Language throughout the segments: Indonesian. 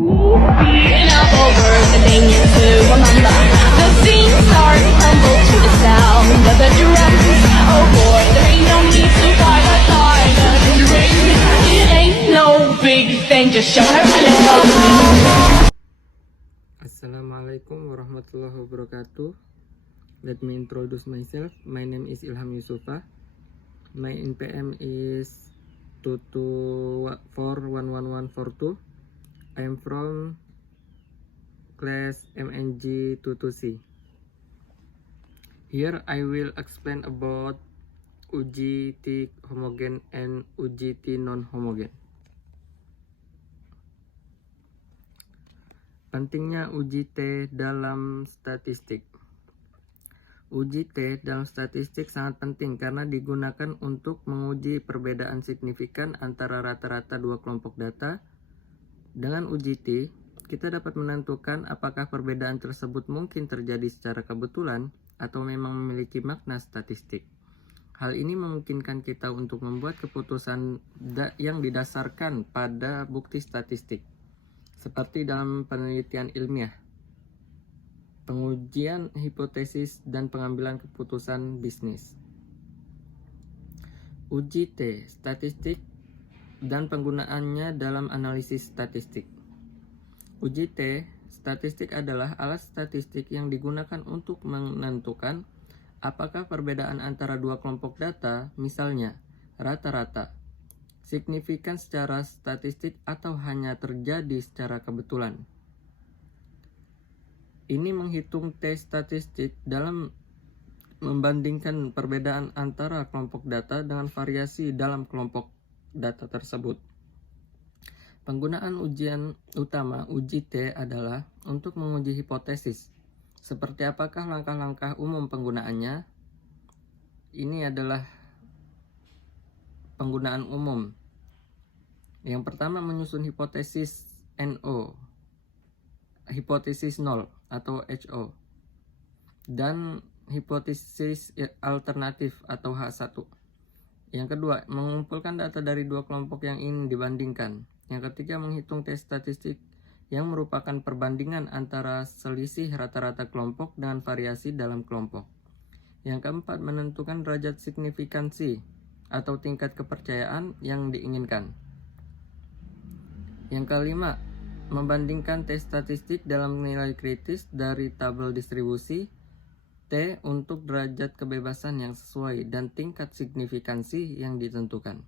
Beating up over the thing to remember. The scene starts to tumble to the sound of the drums. Oh boy, there ain't no need to fight a time to ring. It ain't no big thing, just show her a little. Assalamualaikum warahmatullahi wabarakatuh. Let me introduce myself. My name is Ilham Yusufa. My NPM is 2241142. I am from class MNG 22C. Here I will explain about UGT homogen and UGT non-homogen. Pentingnya UGT dalam statistik. UGT dalam statistik sangat penting karena digunakan untuk menguji perbedaan signifikan antara rata-rata dua kelompok data. Dengan UGT, kita dapat menentukan apakah perbedaan tersebut mungkin terjadi secara kebetulan atau memang memiliki makna statistik. Hal ini memungkinkan kita untuk membuat keputusan yang didasarkan pada bukti statistik, seperti dalam penelitian ilmiah, pengujian hipotesis, dan pengambilan keputusan bisnis. UGT statistik dan penggunaannya dalam analisis statistik. UGT statistik adalah alat statistik yang digunakan untuk menentukan apakah perbedaan antara dua kelompok data, misalnya rata-rata, signifikan secara statistik atau hanya terjadi secara kebetulan. Ini menghitung T statistik dalam membandingkan perbedaan antara kelompok data dengan variasi dalam kelompok data tersebut. Penggunaan ujian utama UGT adalah untuk menguji hipotesis. Seperti apakah langkah-langkah umum penggunaannya? Ini adalah penggunaan umum. Yang pertama, menyusun hipotesis NO, hipotesis 0 atau HO, dan hipotesis alternatif atau H1. Yang kedua, mengumpulkan data dari dua kelompok yang ingin dibandingkan. Yang ketiga, menghitung T statistik yang merupakan perbandingan antara selisih rata-rata kelompok dengan variasi dalam kelompok. Yang keempat, menentukan derajat signifikansi atau tingkat kepercayaan yang diinginkan. Yang kelima, membandingkan T statistik dalam nilai kritis dari tabel distribusi T untuk derajat kebebasan yang sesuai dan tingkat signifikansi yang ditentukan.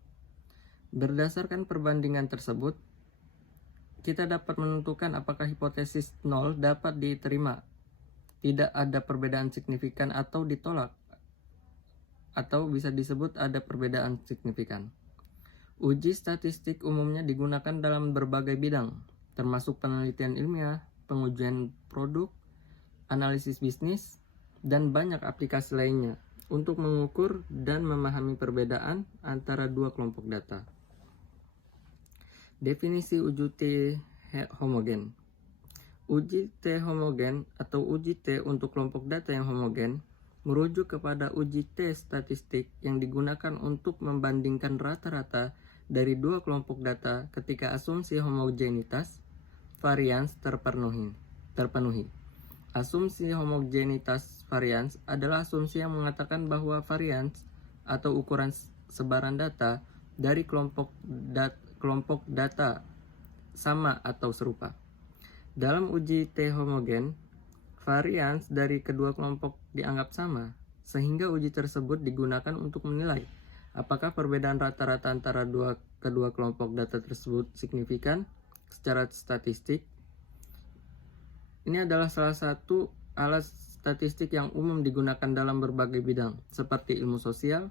Berdasarkan perbandingan tersebut, kita dapat menentukan apakah hipotesis 0 dapat diterima, tidak ada perbedaan signifikan, atau ditolak, atau bisa disebut ada perbedaan signifikan. Uji statistik umumnya digunakan dalam berbagai bidang, termasuk penelitian ilmiah, pengujian produk, analisis bisnis, dan banyak aplikasi lainnya untuk mengukur dan memahami perbedaan antara dua kelompok data. Definisi UGT homogen. UGT homogen atau UGT untuk kelompok data yang homogen merujuk kepada UGT statistik yang digunakan untuk membandingkan rata-rata dari dua kelompok data ketika asumsi homogenitas varians terpenuhi. Asumsi homogenitas varians adalah asumsi yang mengatakan bahwa varians atau ukuran sebaran data dari kelompok data sama atau serupa. Dalam uji T homogen, varians dari kedua kelompok dianggap sama, sehingga uji tersebut digunakan untuk menilai apakah perbedaan rata-rata antara kedua kelompok data tersebut signifikan secara statistik. Ini adalah salah satu alat statistik yang umum digunakan dalam berbagai bidang, seperti ilmu sosial,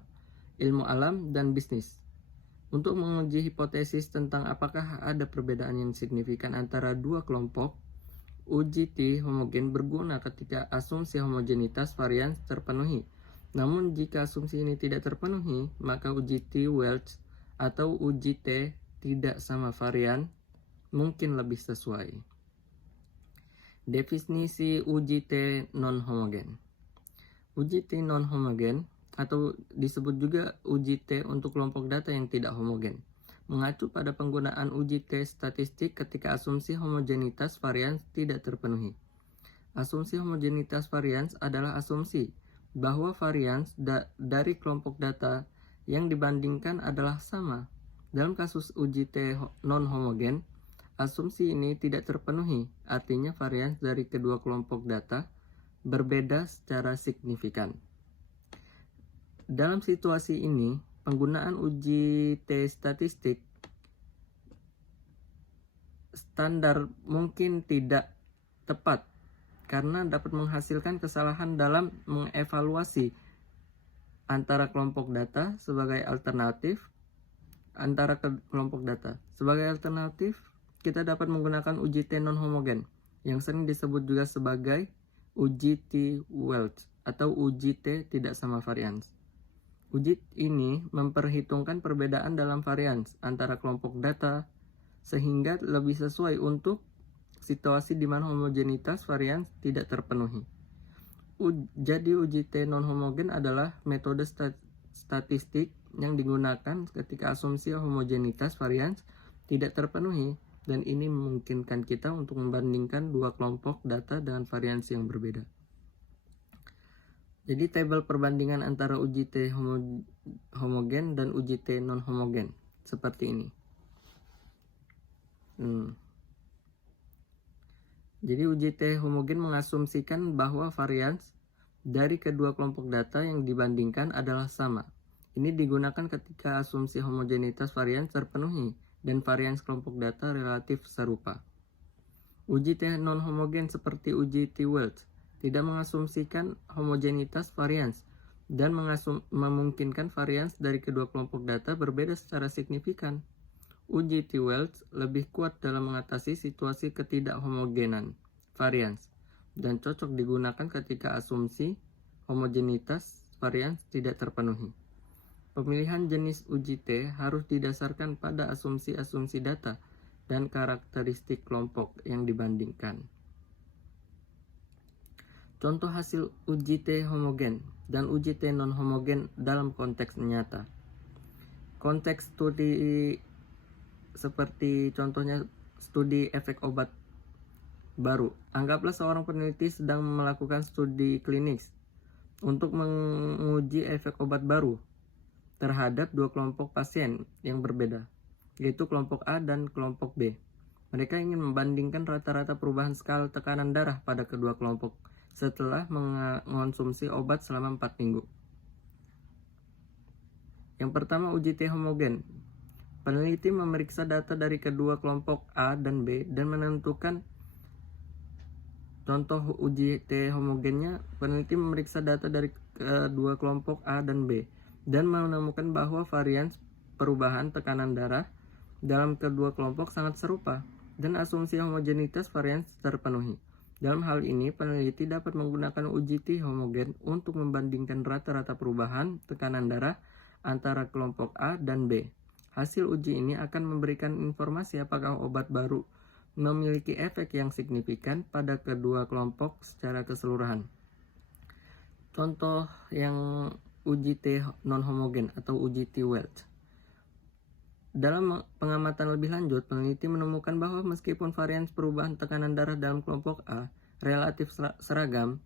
ilmu alam, dan bisnis. Untuk menguji hipotesis tentang apakah ada perbedaan yang signifikan antara dua kelompok, UGT homogen berguna ketika asumsi homogenitas varians terpenuhi. Namun jika asumsi ini tidak terpenuhi, maka UGT Welch atau UGT tidak sama varian mungkin lebih sesuai. Definisi UGT non-homogen. UGT non-homogen atau disebut juga UGT untuk kelompok data yang tidak homogen mengacu pada penggunaan uji T statistik ketika asumsi homogenitas varians tidak terpenuhi. Asumsi homogenitas varians adalah asumsi bahwa varians dari kelompok data yang dibandingkan adalah sama. Dalam kasus uji T non-homogen, asumsi ini tidak terpenuhi, artinya varians dari kedua kelompok data berbeda secara signifikan. Dalam situasi ini, penggunaan uji T statistik standar mungkin tidak tepat karena dapat menghasilkan kesalahan dalam mengevaluasi antara kelompok data sebagai alternatif. Sebagai alternatif, kita dapat menggunakan uji T non-homogen yang sering disebut juga sebagai uji T-Welch atau uji T tidak sama varians. Uji ini memperhitungkan perbedaan dalam varians antara kelompok data sehingga lebih sesuai untuk situasi di mana homogenitas varians tidak terpenuhi. Jadi uji T non-homogen adalah metode statistik yang digunakan ketika asumsi homogenitas varians tidak terpenuhi, dan ini memungkinkan kita untuk membandingkan dua kelompok data dengan varians yang berbeda. Jadi tabel perbandingan antara uji T homogen dan uji T non-homogen seperti ini. Jadi uji T homogen mengasumsikan bahwa varians dari kedua kelompok data yang dibandingkan adalah sama. Ini digunakan ketika asumsi homogenitas varians terpenuhi dan varians kelompok data relatif serupa. Uji T non-homogen seperti uji T-Welch tidak mengasumsikan homogenitas varians dan memungkinkan varians dari kedua kelompok data berbeda secara signifikan. Uji T-Welch lebih kuat dalam mengatasi situasi ketidakhomogenan varians dan cocok digunakan ketika asumsi homogenitas varians tidak terpenuhi. Pemilihan jenis uji T harus didasarkan pada asumsi-asumsi data dan karakteristik kelompok yang dibandingkan. Contoh hasil uji T homogen dan uji T non-homogen dalam konteks nyata. Konteks studi seperti contohnya studi efek obat baru. Anggaplah seorang peneliti sedang melakukan studi klinis untuk menguji efek obat baru terhadap dua kelompok pasien yang berbeda, yaitu kelompok A dan kelompok B. Mereka ingin membandingkan rata-rata perubahan skala tekanan darah pada kedua kelompok setelah mengonsumsi obat selama 4 minggu. Yang pertama, uji T homogen. Peneliti memeriksa data dari kedua kelompok A dan B dan menentukan contoh uji T homogennya. Peneliti memeriksa data dari kedua kelompok A dan B dan menemukan bahwa varians perubahan tekanan darah dalam kedua kelompok sangat serupa dan asumsi homogenitas varians terpenuhi. Dalam hal ini, peneliti dapat menggunakan uji T homogen untuk membandingkan rata-rata perubahan tekanan darah antara kelompok A dan B. Hasil uji ini akan memberikan informasi apakah obat baru memiliki efek yang signifikan pada kedua kelompok secara keseluruhan. Contoh yang uji T non-homogen atau uji T-Welch. Dalam pengamatan lebih lanjut, peneliti menemukan bahwa meskipun varians perubahan tekanan darah dalam kelompok A relatif seragam,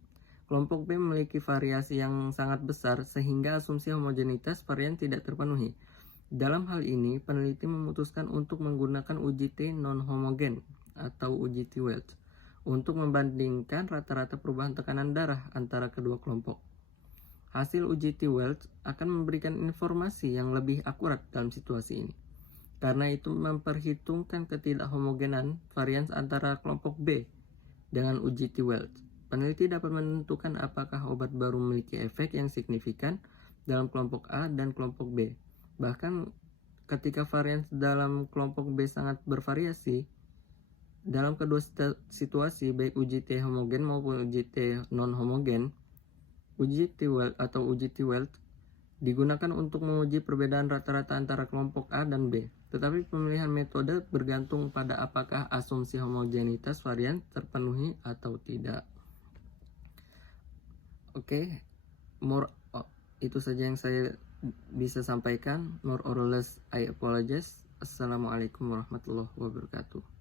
kelompok B memiliki variasi yang sangat besar sehingga asumsi homogenitas varian tidak terpenuhi. Dalam hal ini, peneliti memutuskan untuk menggunakan uji T non-homogen atau uji T-Welch untuk membandingkan rata-rata perubahan tekanan darah antara kedua kelompok. Hasil uji T-Welch akan memberikan informasi yang lebih akurat dalam situasi ini. Karena itu memperhitungkan ketidakhomogenan varians antara kelompok B dengan uji T-Welch. Peneliti dapat menentukan apakah obat baru memiliki efek yang signifikan dalam kelompok A dan kelompok B. Bahkan ketika varians dalam kelompok B sangat bervariasi, dalam kedua situasi baik uji T homogen maupun uji T non-homogen, uji T-Welch atau uji T-Welch digunakan untuk menguji perbedaan rata-rata antara kelompok A dan B. Tetapi pemilihan metode bergantung pada apakah asumsi homogenitas varian terpenuhi atau tidak. Oke, itu saja yang saya bisa sampaikan. More or less, I apologize. Assalamualaikum warahmatullahi wabarakatuh.